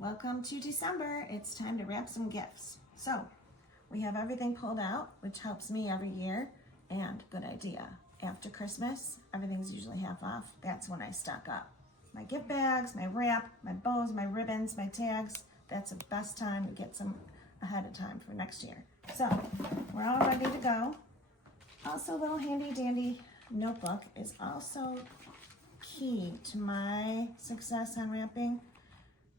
Welcome to December. It's time to wrap some gifts. So we have everything pulled out, which helps me every year. And good idea, after Christmas, everything's usually half off. That's when I stock up. My gift bags, my wrap, my bows, my ribbons, my tags. That's the best time to get some ahead of time for next year. So we're all ready to go. Also, a little handy dandy notebook is also key to my success on wrapping.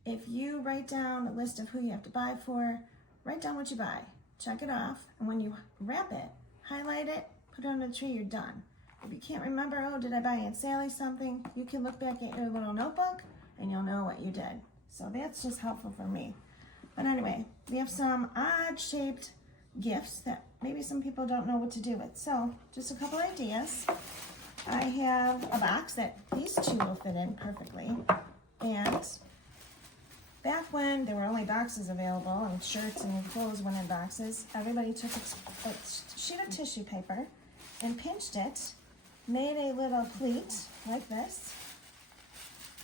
If you write down a list of who you have to buy for, write down what you buy, check it off, and when you wrap it, highlight it, put it on the tree, you're done. If you can't remember, oh, did I buy Aunt Sally something, you can look back at your little notebook and you'll know what you did. So that's just helpful for me. But anyway, we have some odd shaped gifts that maybe some people don't know what to do with. So just a couple ideas. I have a box that these two will fit in perfectly. And back when there were only boxes available and shirts and clothes went in boxes, everybody took a sheet of tissue paper and pinched it, made a little pleat like this,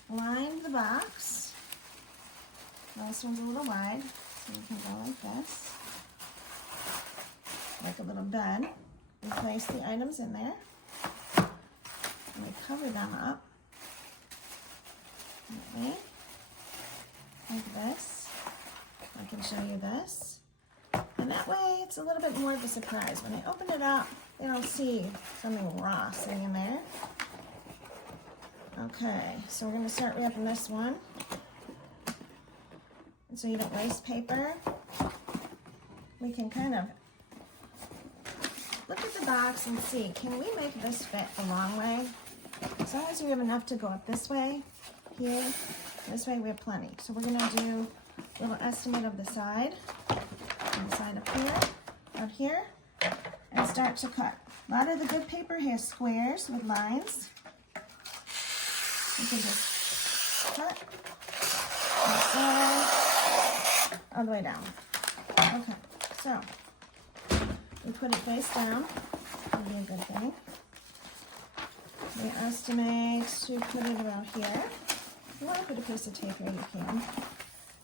lined the box. This one's a little wide, so you can go like this, like a little bed. We place the items in there, and we cover them up like this. I can show you this. And that way it's a little bit more of a surprise. When I open it up, they don't see something raw sitting in there. Okay, so we're going to start wrapping this one. And so you don't waste paper. We can kind of look at the box and see, can we make this fit a long way? As long as we have enough to go up this way, here, this way we have plenty. So we're going to do a little estimate of the side, and the side up here, out here, and start to cut. A lot of the good paper has squares with lines. You can just cut and slide all the way down. Okay, so we put it face down. That'd be a good thing. We estimate to put it about here. If you want to put a piece of tape here, you can.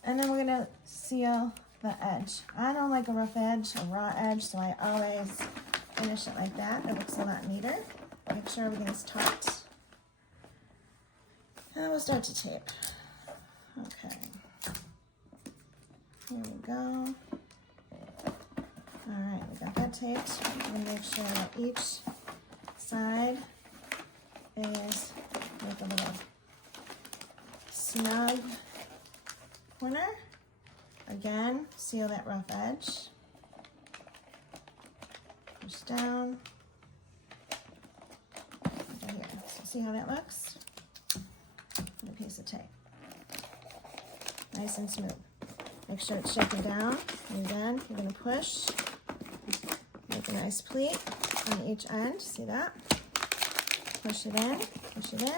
And then we're going to seal the edge. I don't like a rough edge, a raw edge, so I always finish it like that. It looks a lot neater. Make sure everything's taut. And then we'll start to tape. Okay. Here we go. Alright, we got that taped. We're going to make sure that each side is like a little snug corner. Again, seal that rough edge. Push down. Right here. So see how that looks? And a piece of tape. Nice and smooth. Make sure it's shaken down. And again, you're going to push. Make a nice pleat on each end. See that? Push it in. Push it in.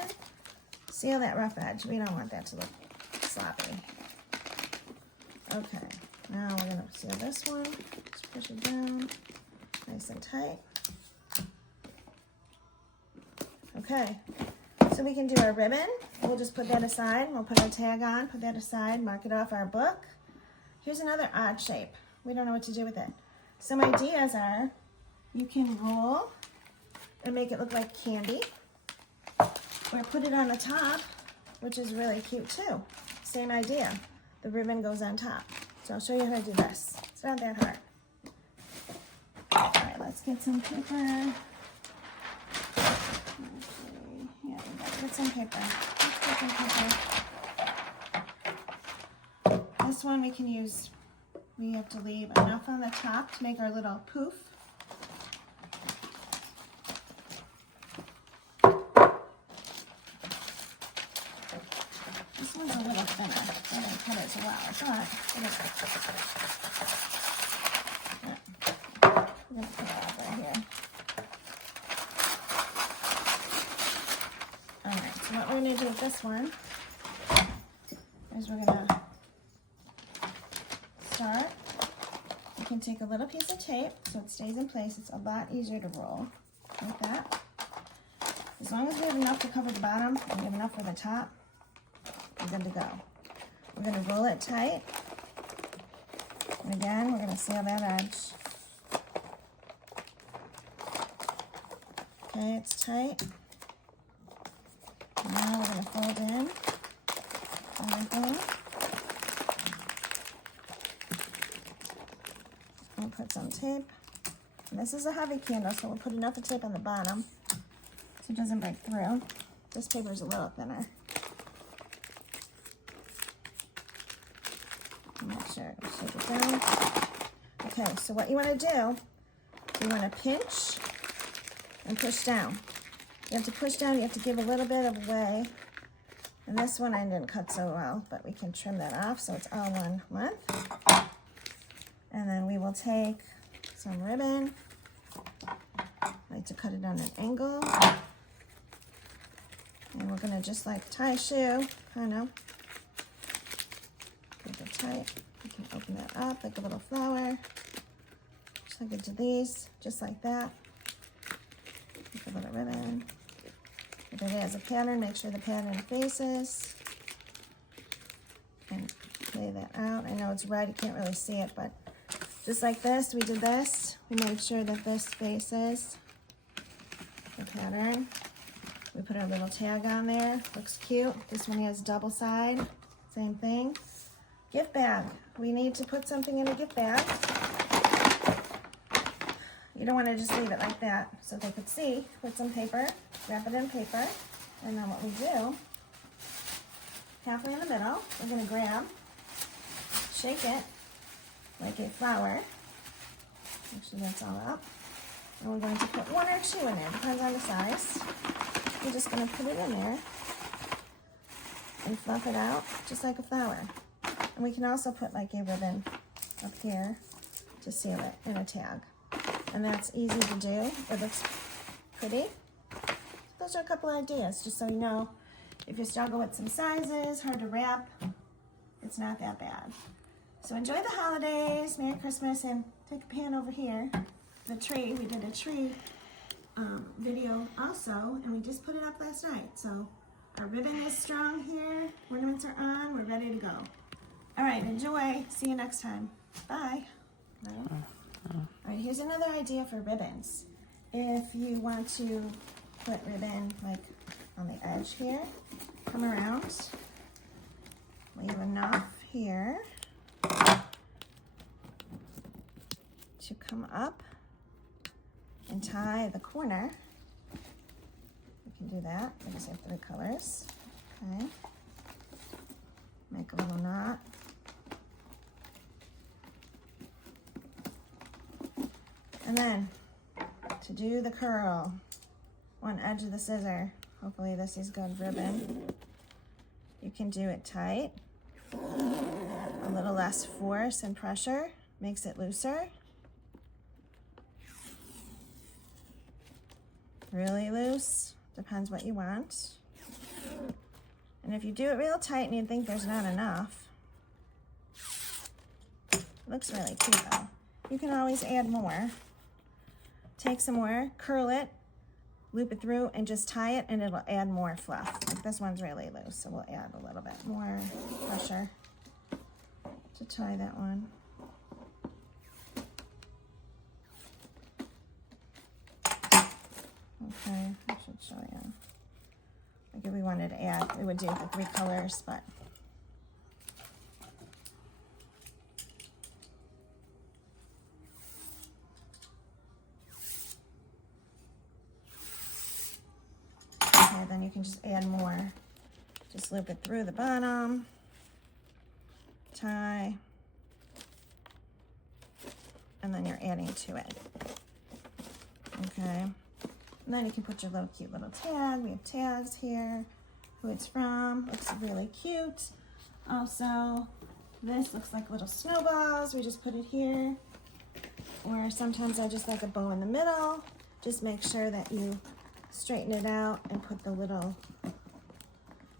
Seal that rough edge. We don't want that to look sloppy. Okay, now we're going to seal this one. Just push it down, nice and tight. Okay, so we can do our ribbon. We'll just put that aside. We'll put our tag on, put that aside, mark it off our book. Here's another odd shape. We don't know what to do with it. Some ideas are, you can roll and make it look like candy, or put it on the top, which is really cute too. Same idea. The ribbon goes on top. So I'll show you how to do this. It's not that hard. All right, let's get some paper. Yeah, we gotta get some paper. Let's get some paper. This one we can use, we have to leave enough on the top to make our little poof. This one's a little thinner. I didn't cut it so well, but we're going to put it right here. Alright, so what we're going to do with this one is we're going to start. You can take a little piece of tape so it stays in place. It's a lot easier to roll like that. As long as we have enough to cover the bottom and we have enough for the top, we're good to go. We're gonna roll it tight. And again, we're gonna seal that edge. Okay, it's tight. Now we're gonna fold in everything. I'll put some tape. And this is a heavy candle, so we'll put enough of tape on the bottom so it doesn't break through. This paper is a little thinner. Make sure I shake it down. Okay, so what you want to do, you want to pinch and push down. You have to push down, you have to give a little bit of way. And this one I didn't cut so well, but we can trim that off so it's all one length. And then we will take some ribbon. I like to cut it on an angle. And we're gonna just like tie a shoe, kind of. Keep it tight. You can open that up like a little flower. Just like I did these, just like that. Take a little ribbon. If it has a pattern, make sure the pattern faces. And lay that out. I know it's red, you can't really see it, but just like this, we did this. We made sure that this faces the pattern. We put our little tag on there. Looks cute. This one has double side. Same thing. Gift bag. We need to put something in a gift bag. You don't want to just leave it like that so they could see. Put some paper, wrap it in paper, and then what we do, halfway in the middle, we're going to grab, shake it like a flower. Make sure that's all up. And we're going to put one or two in there, depends on the size. We're just going to put it in there and fluff it out just like a flower. And we can also put like a ribbon up here to seal it in a tag. And that's easy to do. It looks pretty. Those are a couple ideas, just so you know. If you struggle with some sizes, hard to wrap, it's not that bad. So enjoy the holidays, Merry Christmas, and take a pan over here. The tree, we did a tree video also, and we just put it up last night. So our ribbon is strong here, ornaments are on, we're ready to go. All right, enjoy. See you next time. Bye. All right, here's another idea for ribbons. If you want to put ribbon like on the edge here, come around, leave enough here to come up and tie the corner. You can do that. I just have 3 colors. Okay. Make a little knot. And then to do the curl, one edge of the scissor, hopefully this is good ribbon. You can do it tight. A little less force and pressure makes it looser. Really loose, depends what you want. And if you do it real tight and you think there's not enough, it looks really cute though. You can always add more. Take some more, curl it, loop it through, and just tie it, and it'll add more fluff. Like this one's really loose, so we'll add a little bit more pressure to tie that one. Okay, I should show you. Like if we wanted to add, we would do the 3 colors, but okay, then you can just add more. Just loop it through the bottom, tie, and then you're adding to it. Okay. And then you can put your little cute little tag. We have tags here, who it's from. Looks really cute. Also, this looks like little snowballs. We just put it here. Or sometimes I just like a bow in the middle. Just make sure that you straighten it out and put the little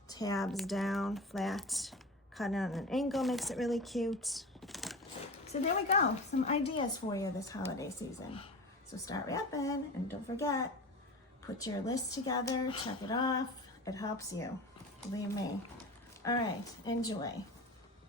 tabs down flat. Cut it on an angle makes it really cute. So there we go. Some ideas for you this holiday season. So start wrapping, and don't forget, put your list together, check it off. It helps you, believe me. All right, enjoy.